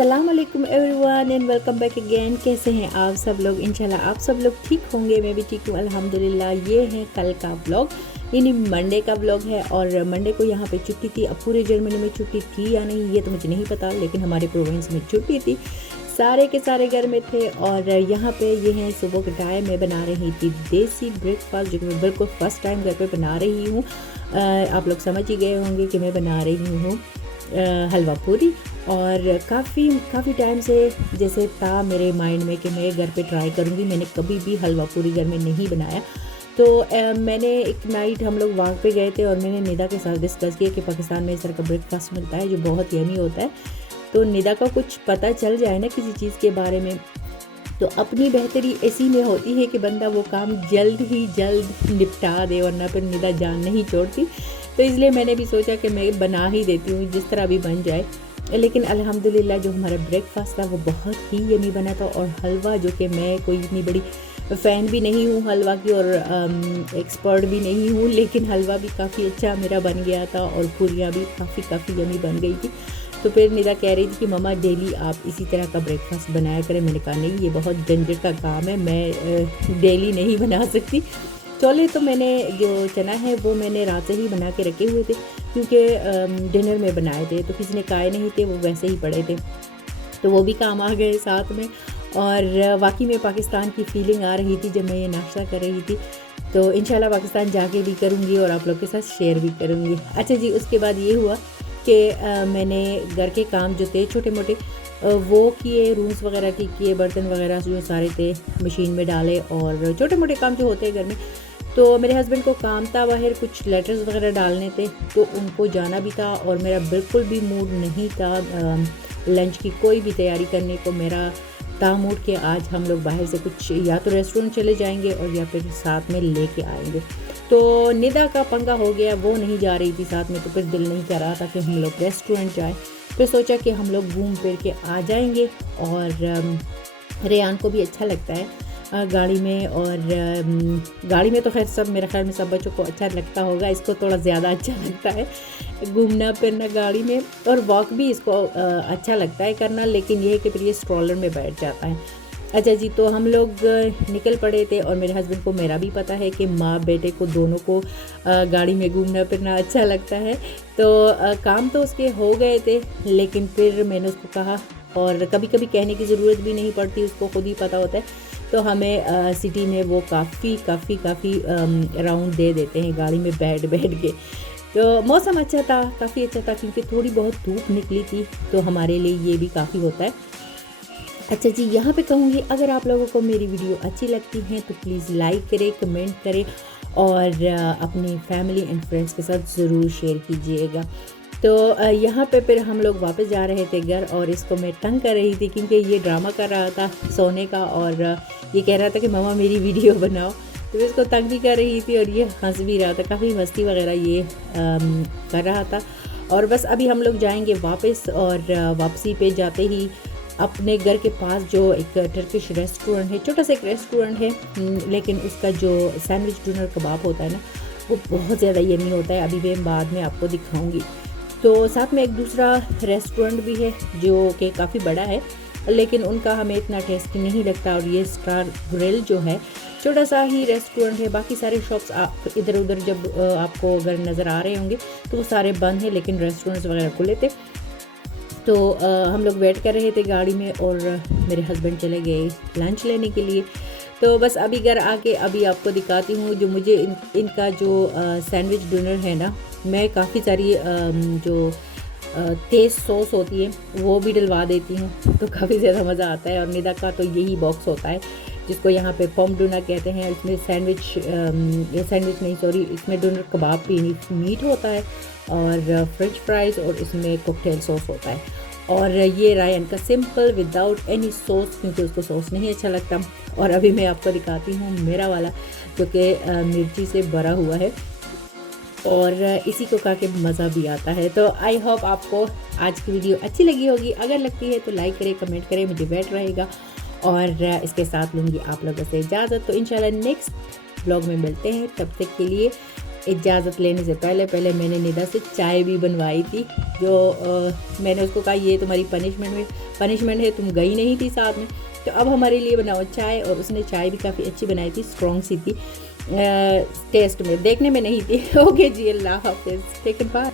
अस्सलाम वालेकुम everyone and welcome back again. कैसे हैं आप सब लोग? इंशाल्लाह आप सब लोग ठीक होंगे, मैं भी ठीक हूँ अल्हम्दुलिल्लाह। ये है कल का ब्लॉग, यानी मंडे का ब्लॉग है। और मंडे को यहाँ पे छुट्टी थी। अब पूरे जर्मनी में छुट्टी थी या नहीं ये तो मुझे नहीं पता, लेकिन हमारे प्रोविंस में छुट्टी थी, सारे के सारे घर में थे। और यहाँ पे ये है सुबह का टाइम, मैं बना रही थी देसी ब्रेकफास्ट, जो कि मैं बिल्कुल फ़र्स्ट टाइम घर पे बना रही हूँ। आप लोग समझ ही गए होंगे कि मैं बना रही हूँ हलवा पूरी। और काफ़ी टाइम से जैसे था मेरे माइंड में कि मैं घर पे ट्राई करूँगी। मैंने कभी भी हलवा पूरी घर में नहीं बनाया। तो मैंने एक नाइट हम लोग वॉक पे गए थे और मैंने निदा के साथ डिस्कस किया कि पाकिस्तान में इस तरह का ब्रेकफास्ट मिलता है जो बहुत यमी होता है। तो निदा को कुछ पता चल जाए ना किसी चीज़ के बारे में, तो अपनी बेहतरी ऐसी में होती है कि बंदा वो काम जल्द निपटा दे, वरना फिर निदा जान नहीं छोड़ती। तो इसलिए मैंने भी सोचा कि मैं बना ही देती हूँ जिस तरह भी बन जाए। लेकिन अल्हम्दुलिल्लाह जो हमारा ब्रेकफास्ट था वो बहुत ही यमी बना था। और हलवा, जो कि मैं कोई इतनी बड़ी फ़ैन भी नहीं हूँ हलवा की और एक्सपर्ट भी नहीं हूँ, लेकिन हलवा भी काफ़ी अच्छा मेरा बन गया था और पूरियाँ भी काफ़ी यमी बन गई थी। तो फिर निदा कह रही थी कि मम्मा डेली आप इसी तरह का ब्रेकफास्ट बनाया करें। मैंने कहा नहीं, ये बहुत झंझट का काम है, मैं डेली नहीं बना सकती। छोले तो मैंने जो चना है वो मैंने रात से ही बना के रखे हुए थे, क्योंकि डिनर में बनाए थे तो किसी ने खाए नहीं थे, वो वैसे ही पड़े थे, तो वो भी काम आ गए साथ में। और वाकई में पाकिस्तान की फ़ीलिंग आ रही थी जब मैं ये नाश्ता कर रही थी। तो इंशाल्लाह पाकिस्तान जाके भी करूँगी और आप लोग के साथ शेयर भी करूँगी। अच्छा जी, उसके बाद ये हुआ कि मैंने घर के काम जो थे छोटे मोटे वो किए, रूम्स वगैरह ठीक किए, बर्तन वगैरह जो सारे थे मशीन में डाले, और छोटे मोटे काम जो होते हैं घर में। तो मेरे हस्बैंड को काम था बाहर, कुछ लेटर्स वगैरह डालने थे, तो उनको जाना भी था। और मेरा बिल्कुल भी मूड नहीं था लंच की कोई भी तैयारी करने को। मेरा था मूड कि आज हम लोग बाहर से कुछ या तो रेस्टोरेंट चले जाएंगे और या फिर साथ में लेके आएंगे। तो निदा का पंगा हो गया, वो नहीं जा रही थी साथ में, तो फिर दिल नहीं कर रहा था कि हम लोग रेस्टोरेंट जाएँ। फिर सोचा कि हम लोग घूम फिर के आ जाएंगे। और रेयान को भी अच्छा लगता है गाड़ी में, और गाड़ी में तो खैर सब, मेरे ख्याल में सब बच्चों को अच्छा लगता होगा, इसको थोड़ा ज़्यादा अच्छा लगता है घूमना फिरना गाड़ी में। और वॉक भी इसको अच्छा लगता है करना, लेकिन ये है कि फिर ये स्ट्रॉलर में बैठ जाता है। अच्छा जी, तो हम लोग निकल पड़े थे। और मेरे हस्बैंड को मेरा भी पता है कि माँ बेटे को दोनों को गाड़ी में घूमना फिरना अच्छा लगता है। तो काम तो उसके हो गए थे, लेकिन फिर मैंने उसको कहा, और कभी कभी कहने की ज़रूरत भी नहीं पड़ती, उसको खुद ही पता होता है। तो हमें सिटी में वो काफ़ी राउंड दे देते हैं गाड़ी में बैठ के। तो मौसम अच्छा था, काफ़ी अच्छा था, क्योंकि थोड़ी बहुत धूप निकली थी, तो हमारे लिए ये भी काफ़ी होता है। अच्छा जी, यहाँ पे कहूँगी अगर आप लोगों को मेरी वीडियो अच्छी लगती है तो प्लीज़ लाइक करें, कमेंट करें, और अपनी फैमिली एंड फ्रेंड्स के साथ ज़रूर शेयर कीजिएगा। तो यहाँ पे फिर हम लोग वापस जा रहे थे घर, और इसको मैं तंग कर रही थी क्योंकि ये ड्रामा कर रहा था सोने का, और ये कह रहा था कि मम्मा मेरी वीडियो बनाओ। तो मैं इसको तंग भी कर रही थी और ये हंस भी रहा था, काफ़ी मस्ती वगैरह ये कर रहा था। और बस अभी हम लोग जाएंगे वापस, और वापसी पे जाते ही अपने घर के पास जो एक टर्किश रेस्टोरेंट है, छोटा सा एक रेस्टोरेंट है, लेकिन उसका जो सैंडविच डिनर कबाब होता है ना, वो बहुत ज़्यादा यमी होता है। अभी मैं बाद में आपको दिखाऊंगी। तो साथ में एक दूसरा रेस्टोरेंट भी है जो कि काफ़ी बड़ा है, लेकिन उनका हमें इतना टेस्टी नहीं लगता। और ये स्टार ग्रिल जो है, छोटा सा ही रेस्टोरेंट है। बाकी सारे शॉप्स आप इधर उधर जब आपको अगर नज़र आ रहे होंगे तो वो सारे बंद हैं, लेकिन रेस्टोरेंट्स वगैरह खुले थे। तो हम लोग वेट कर रहे थे गाड़ी में, और मेरे हस्बैंड चले गए लंच लेने के लिए। तो बस अभी घर आके अभी आपको दिखाती हूँ जो मुझे इनका जो सैंडविच डिनर है ना, मैं काफ़ी सारी जो तेज़ सॉस होती है वो भी डलवा देती हूँ, तो काफ़ी ज़्यादा मज़ा आता है। और निदा का तो यही बॉक्स होता है जिसको यहाँ पे पॉम डोना कहते हैं। इसमें सैंडविच नहीं, सॉरी, इसमें डोनर कबाब भी मीट होता है, और फ्रेंच फ्राइज़, और इसमें कॉकटेल सॉस होता है। और ये रायन का सिंपल विदाउट एनी सॉस, क्योंकि उसको सॉस नहीं अच्छा लगता। और अभी मैं आपको दिखाती हूँ मेरा वाला, जो कि मिर्ची से भरा हुआ है, और इसी को खा के मज़ा भी आता है। तो आई होप आपको आज की वीडियो अच्छी लगी होगी। अगर लगती है तो लाइक करें, कमेंट करें, मुझे बेट रहेगा। और इसके साथ लूँगी आप लोगों से इजाज़त। तो इंशाल्लाह नेक्स्ट ब्लॉग में मिलते हैं, तब तक के लिए इजाज़त लेने से पहले पहले मैंने निदा से चाय भी बनवाई थी, जो मैंने उसको कहा ये तुम्हारी पनिशमेंट है, तुम गई नहीं थी साथ में, तो अब हमारे लिए बनाओ चाय। और उसने चाय भी काफ़ी अच्छी बनाई थी, स्ट्रॉन्ग सी थी टेस्ट में, देखने में नहीं थी। ओके जी, अल्लाह हाफिज़, टेक केयर, बाय।